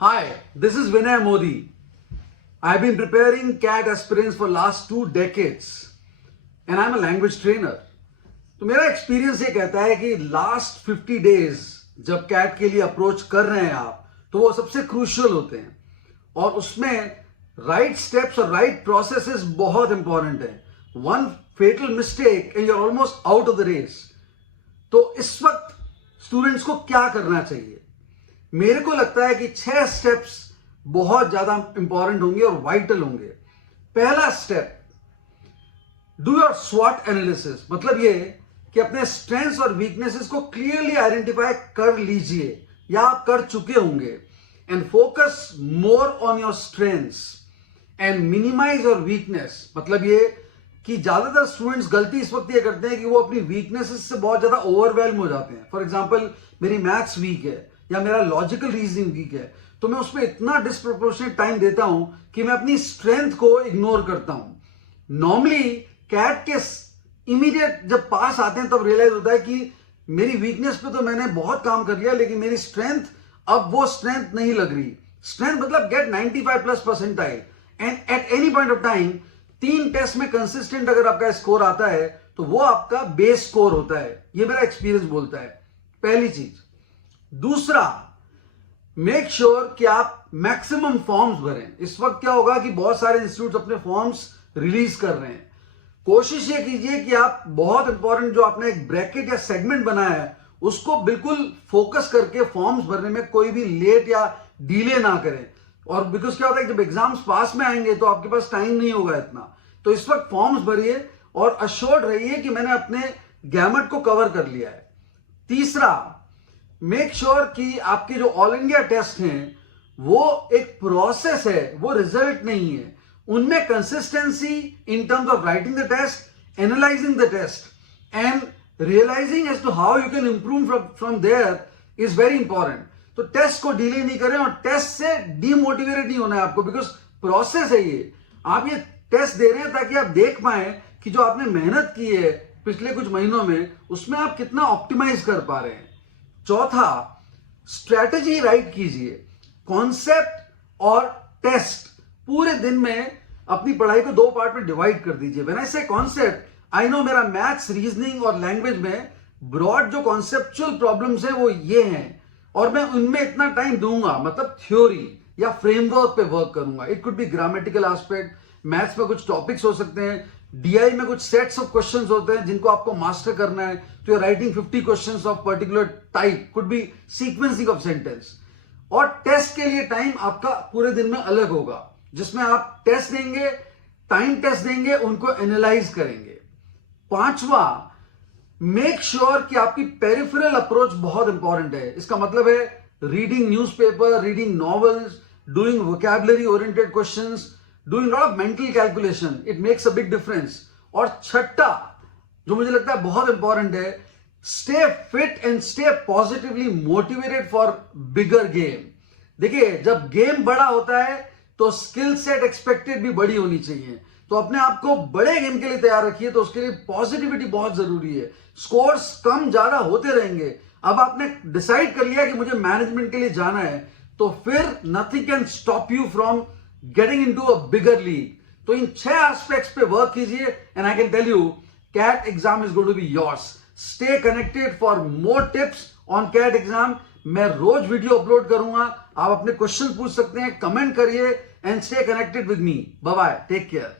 Hi, this is Vinay Modi. I've been preparing CAT aspirants for last 2 decades and I'm a language trainer. तो मेरा experience ये कहता है कि last 50 days जब कैट के लिए अप्रोच कर रहे हैं आप तो वो सबसे क्रूशियल होते हैं और उसमें राइट स्टेप्स और राइट प्रोसेसेस बहुत इंपॉर्टेंट है. One fatal mistake and you are almost out of the race. तो इस वक्त स्टूडेंट्स को क्या करना चाहिए? मेरे को लगता है कि 6 स्टेप्स बहुत ज्यादा इंपॉर्टेंट होंगे और वाइटल होंगे. पहला स्टेप, डू योर स्वॉट एनालिसिस. मतलब ये कि अपने स्ट्रेंथ्स और वीकनेसेस को क्लियरली आइडेंटिफाई कर लीजिए या आप कर चुके होंगे and focus more on your strengths and minimise your weakness. मतलब ये कि ज्यादातर स्टूडेंट्स गलती इस वक्त ये करते हैं कि वो अपनी वीकनेसेस से बहुत ज्यादा ओवरवेल्म हो जाते हैं. फॉर एग्जांपल, मेरी मैथ्स वीक है या मेरा लॉजिकल रीजनिंग वीक है तो मैं उसमें इतना डिस्प्रोपोर्शनेट टाइम देता हूं कि मैं अपनी स्ट्रेंथ को इग्नोर करता हूं. नॉर्मली कैट के इमीडिएट जब पास आते हैं तब रियलाइज होता है कि मेरी वीकनेस पे तो मैंने बहुत काम कर लिया लेकिन मेरी स्ट्रेंथ अब वो स्ट्रेंथ नहीं लग रही. स्ट्रेंथ मतलब get 95 plus percentile and at any point of time 3 test में कंसिस्टेंट अगर आपका स्कोर आता है तो वो आपका बेस स्कोर होता है. ये मेरा एक्सपीरियंस बोलता है. पहली चीज. दूसरा, मेक श्योर कि आप मैक्सिमम फॉर्म्स भरें. इस वक्त क्या होगा कि बहुत सारे इंस्टीट्यूट अपने फॉर्म्स रिलीज कर रहे हैं. कोशिश ये कीजिए कि आप बहुत इंपॉर्टेंट जो आपने एक ब्रैकेट या सेगमेंट बनाया है उसको बिल्कुल फोकस करके फॉर्म्स भरने में कोई भी लेट या डिले ना करें. और बिकॉज क्या होता है जब एग्जाम्स पास में आएंगे तो आपके पास टाइम नहीं होगा इतना. तो इस वक्त फॉर्म्स भरिए और अश्योर्ड रहिए कि मैंने अपने गैमेट को कवर कर लिया है. तीसरा, मेक श्योर कि आपके जो ऑल इंडिया टेस्ट हैं वो एक प्रोसेस है, वो रिजल्ट नहीं है. उनमें consistency in terms of writing the test, analysing the test and realising as to how you can improve from there is very important. तो टेस्ट को डिले नहीं करें और टेस्ट से डीमोटिवेटेड नहीं होना है आपको, बिकॉज प्रोसेस है ये. आप ये टेस्ट दे रहे हैं ताकि आप देख पाए कि जो आपने मेहनत की है पिछले कुछ महीनों में उसमें आप कितना ऑप्टिमाइज कर पा रहे हैं. चौथा, स्ट्रेटजी राइट कीजिए. कॉन्सेप्ट और टेस्ट पूरे दिन में अपनी पढ़ाई को 2 पार्ट में डिवाइड कर दीजिए. व्हेन आई से कॉन्सेप्ट, आई नो मेरा मैथ्स, रीजनिंग और लैंग्वेज में ब्रॉड जो कॉन्सेप्चुअल प्रॉब्लम्स हैं वो ये हैं और मैं उनमें इतना टाइम दूंगा. मतलब थ्योरी या फ्रेमवर्क पे वर्क करूंगा. It could be grammatical aspect, maths में कुछ टॉपिक्स हो सकते हैं, डीआई में कुछ सेट्स ऑफ क्वेश्चंस होते हैं जिनको आपको मास्टर करना है. तो you writing 50 questions of particular type, could be sequencing of sentence. और टेस्ट के लिए टाइम आपका पूरे दिन में अलग होगा जिसमें आप टेस्ट देंगे, टाइम टेस्ट देंगे, उनको एनालाइज करेंगे. पांचवा, मेक श्योर कि आपकी पेरिफेरल अप्रोच बहुत इंपॉर्टेंट है. इसका मतलब है reading newspaper, reading novels, doing vocabulary oriented questions, doing lot of mental calculation. It makes a big difference. और छठा जो मुझे लगता है बहुत इंपॉर्टेंट है, stay fit and stay positively motivated for bigger game. देखिए, जब गेम बड़ा होता है तो स्किल सेट एक्सपेक्टेड भी बड़ी होनी चाहिए. तो अपने आप को बड़े गेम के लिए तैयार रखिए. तो उसके लिए पॉजिटिविटी बहुत जरूरी है. स्कोर्स कम ज्यादा होते रहेंगे. अब आपने डिसाइड कर लिया कि मुझे मैनेजमेंट के लिए जाना है तो फिर nothing can stop you from getting into a bigger league. तो इन 6 एस्पेक्ट्स पे वर्क कीजिए and I can tell you CAT exam is going to be yours. Stay connected for more tips on CAT exam. मैं रोज video upload करूंगा. आप अपने question पूछ सकते हैं, कमेंट करिए and stay connected with me. Bye bye, take care.